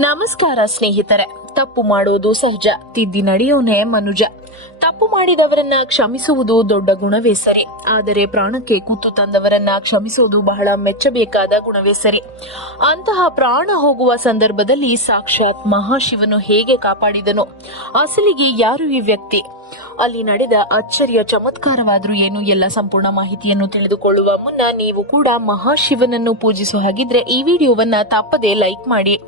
ನಮಸ್ಕಾರ ಸ್ನೇಹಿತರೆ, ತಪ್ಪು ಮಾಡೋದು ಸಹಜ, ತಿದ್ದಿ ನಡೆಯೋನೆ ಮನುಜ. ತಪ್ಪು ಮಾಡಿದವರನ್ನ ಕ್ಷಮಿಸುವುದು ದೊಡ್ಡ ಗುಣವೇ ಸರಿ, ಆದರೆ ಪ್ರಾಣಕ್ಕೆ ಕೂತು ತಂದವರನ್ನ ಕ್ಷಮಿಸುವುದು ಬಹಳ ಮೆಚ್ಚಬೇಕಾದ ಗುಣವೇ ಸರಿ. ಅಂತಹ ಪ್ರಾಣ ಹೋಗುವ ಸಂದರ್ಭದಲ್ಲಿ ಸಾಕ್ಷಾತ್ ಮಹಾಶಿವನು ಹೇಗೆ ಕಾಪಾಡಿದನು? ಅಸಲಿಗೆ ಯಾರು ಈ ವ್ಯಕ್ತಿ? ಅಲ್ಲಿ ನಡೆದ ಅಚ್ಚರಿಯ ಚಮತ್ಕಾರವಾದರೂ ಏನು, ಎಲ್ಲ ಸಂಪೂರ್ಣ ಮಾಹಿತಿಯನ್ನು ತಿಳಿದುಕೊಳ್ಳುವ ಮುನ್ನ ನೀವು ಕೂಡ ಮಹಾಶಿವನನ್ನು ಪೂಜಿಸುವ ಹಾಗಿದ್ರೆ ಈ ವಿಡಿಯೋವನ್ನ ತಪ್ಪದೆ ಲೈಕ್ ಮಾಡಿ.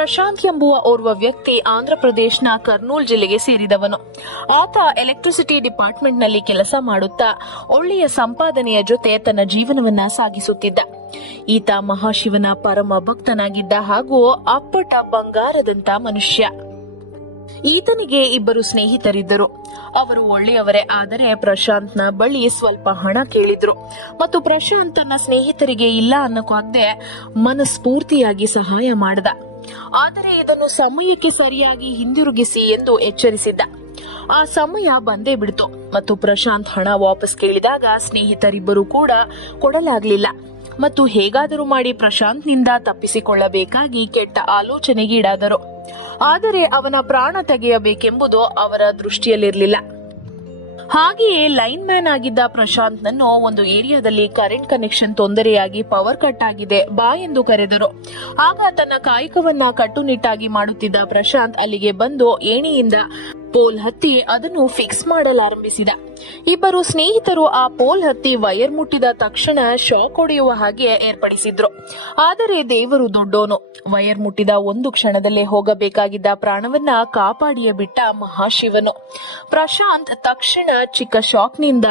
ಪ್ರಶಾಂತ್ ಎಂಬುವ ಓರ್ವ ವ್ಯಕ್ತಿ ಆಂಧ್ರಪ್ರದೇಶನ ಕರ್ನೂಲ್ ಜಿಲ್ಲೆಗೆ ಸೇರಿದವನು. ಆತ ಎಲೆಕ್ಟ್ರಿಸಿಟಿ ಡಿಪಾರ್ಟ್ಮೆಂಟ್ನಲ್ಲಿ ಕೆಲಸ ಮಾಡುತ್ತಾ ಒಳ್ಳೆಯ ಸಂಪಾದನೆಯ ಜೊತೆ ತನ್ನ ಜೀವನವನ್ನ ಸಾಗಿಸುತ್ತಿದ್ದ. ಈತ ಮಹಾಶಿವನ ಪರಮ ಭಕ್ತನಾಗಿದ್ದ ಹಾಗೂ ಅಪ್ಪಟ ಬಂಗಾರದಂತ ಮನುಷ್ಯ. ಈತನಿಗೆ ಇಬ್ಬರು ಸ್ನೇಹಿತರಿದ್ದರು. ಅವರು ಒಳ್ಳೆಯವರೇ ಆದರೆ ಪ್ರಶಾಂತ್ನ ಬಳಿ ಸ್ವಲ್ಪ ಹಣ ಕೇಳಿದ್ರು. ಮತ್ತು ಪ್ರಶಾಂತ್ ತನ್ನ ಸ್ನೇಹಿತರಿಗೆ ಇಲ್ಲ ಅನ್ನೋಕಾಗ್ದೆ ಮನಸ್ಫೂರ್ತಿಯಾಗಿ ಸಹಾಯ ಮಾಡದ. ಆದರೆ ಇದನ್ನು ಸಮಯಕ್ಕೆ ಸರಿಯಾಗಿ ಹಿಂದಿರುಗಿಸಿ ಎಂದು ಎಚ್ಚರಿಸಿದ್ದ. ಆ ಸಮಯ ಬಂದೇ ಬಿಡ್ತು ಮತ್ತು ಪ್ರಶಾಂತ್ ಹಣ ವಾಪಸ್ ಕೇಳಿದಾಗ ಸ್ನೇಹಿತರಿಬ್ಬರು ಕೂಡ ಕೊಡಲಾಗಲಿಲ್ಲ. ಮತ್ತು ಹೇಗಾದರೂ ಮಾಡಿ ಪ್ರಶಾಂತ್ನಿಂದ ತಪ್ಪಿಸಿಕೊಳ್ಳಬೇಕಾಗಿ ಕೆಟ್ಟ ಆಲೋಚನೆಗೀಡಾದರು ಆದರೆ ಅವನ ಪ್ರಾಣ ತೆಗೆಯಬೇಕೆಂಬುದು ಅವರ ದೃಷ್ಟಿಯಲ್ಲಿರಲಿಲ್ಲ. ಹಾಗೆಯೇ ಲೈನ್ ಮ್ಯಾನ್ ಆಗಿದ್ದ ಪ್ರಶಾಂತ್ ನನ್ನು ಒಂದು ಏರಿಯಾದಲ್ಲಿ ಕರೆಂಟ್ ಕನೆಕ್ಷನ್ ತೊಂದರೆಯಾಗಿ ಪವರ್ ಕಟ್ ಆಗಿದೆ, ಬಾ ಎಂದು ಕರೆದರು. ಆಗ ತನ್ನ ಕಾಯಕವನ್ನ ಕಟ್ಟುನಿಟ್ಟಾಗಿ ಮಾಡುತ್ತಿದ್ದ ಪ್ರಶಾಂತ್ ಅಲ್ಲಿಗೆ ಬಂದು ಏಣಿಯಿಂದ ಪೋಲ್ ಹತ್ತಿ ಅದನ್ನು ಫಿಕ್ಸ್ ಮಾಡಲಾರಂಭಿಸಿದ. ಇಬ್ಬರು ಸ್ನೇಹಿತರು ಆ ಪೋಲ್ ಹತ್ತಿ ವೈರ್ ಮುಟ್ಟಿದ ತಕ್ಷಣ ಶಾಕ್ ಹೊಡೆಯುವ ಹಾಗೆ ಏರ್ಪಡಿಸಿದ್ರು. ಆದರೆ ದೇವರು ದೊಡ್ಡೋನು. ವೈರ್ ಮುಟ್ಟಿದ ಒಂದು ಕ್ಷಣದಲ್ಲೇ ಹೋಗಬೇಕಾಗಿದ್ದ ಪ್ರಾಣವನ್ನ ಕಾಪಾಡಿಯೇ ಬಿಟ್ಟ ಮಹಾಶಿವನು. ಪ್ರಶಾಂತ್ ತಕ್ಷಣ ಚಿಕ್ಕ ಶಾಕ್ನಿಂದ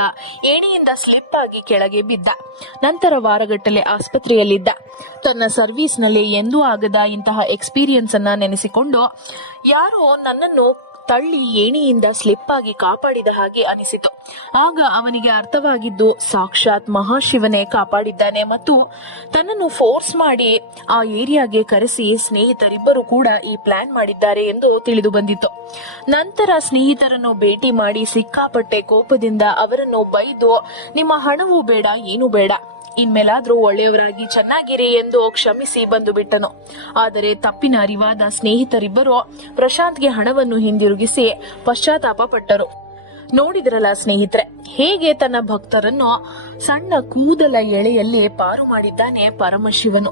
ಏಣಿಯಿಂದ ಸ್ಲಿಪ್ ಆಗಿ ಕೆಳಗೆ ಬಿದ್ದ. ನಂತರ ವಾರಗಟ್ಟಲೆ ಆಸ್ಪತ್ರೆಯಲ್ಲಿದ್ದ. ತನ್ನ ಸರ್ವಿಸ್ನಲ್ಲಿ ಎಂದೂ ಆಗದ ಇಂತಹ ಎಕ್ಸ್ಪೀರಿಯನ್ಸ್ ಅನ್ನ ನೆನೆಸಿಕೊಂಡು, ಯಾರೋ ನನ್ನನ್ನು ತಳ್ಳಿ ಏಣಿಯಿಂದ ಸ್ಲಿಪ್ ಆಗಿ ಕಾಪಾಡಿದ ಹಾಗೆ ಅನಿಸಿತು. ಆಗ ಅವನಿಗೆ ಅರ್ಥವಾಗಿದ್ದು, ಸಾಕ್ಷಾತ್ ಮಹಾಶಿವನೇ ಕಾಪಾಡಿದ್ದಾನೆ ಮತ್ತು ತನ್ನನ್ನು ಫೋರ್ಸ್ ಮಾಡಿ ಆ ಏರಿಯಾಗೆ ಕರೆಸಿ ಸ್ನೇಹಿತರಿಬ್ಬರು ಕೂಡ ಈ ಪ್ಲಾನ್ ಮಾಡಿದ್ದಾರೆ ಎಂದು ತಿಳಿದು ಬಂದಿತ್ತು. ನಂತರ ಸ್ನೇಹಿತರನ್ನು ಭೇಟಿ ಮಾಡಿ ಸಿಕ್ಕಾಪಟ್ಟೆ ಕೋಪದಿಂದ ಅವರನ್ನು ಬೈದು, ನಿಮ್ಮ ಹಣವೂ ಬೇಡ, ಏನೂ ಬೇಡ ಇನ್ಮೇಲಾದ್ರೂ ಒಳ್ಳೆಯವರಾಗಿ ಚೆನ್ನಾಗಿರಿ ಎಂದು ಕ್ಷಮಿಸಿ ಬಂದು ಬಿಟ್ಟನು. ಆದರೆ ತಪ್ಪಿನ ಅರಿವಾದ ಸ್ನೇಹಿತರಿಬ್ಬರು ಪ್ರಶಾಂತ್ಗೆ ಹಣವನ್ನು ಹಿಂದಿರುಗಿಸಿ ಪಶ್ಚಾತ್ತಾಪ ಪಟ್ಟರು. ನೋಡಿದ್ರಲ್ಲ ಸ್ನೇಹಿತರೆ, ಹೇಗೆ ತನ್ನ ಭಕ್ತರನ್ನು ಸಣ್ಣ ಕೂದಲ ಎಳೆಯಲ್ಲಿ ಪಾರು ಮಾಡಿದ್ದಾನೆ ಪರಮಶಿವನು.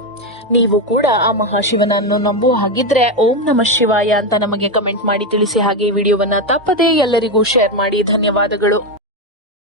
ನೀವು ಕೂಡ ಆ ಮಹಾಶಿವನನ್ನು ನಂಬುವ ಹಾಗಿದ್ರೆ ಓಂ ನಮ ಶಿವಾಯ ಅಂತ ನಮಗೆ ಕಮೆಂಟ್ ಮಾಡಿ ತಿಳಿಸಿ ಹಾಗೆ ವಿಡಿಯೋವನ್ನ ತಪ್ಪದೇ ಎಲ್ಲರಿಗೂ ಶೇರ್ ಮಾಡಿ. ಧನ್ಯವಾದಗಳು.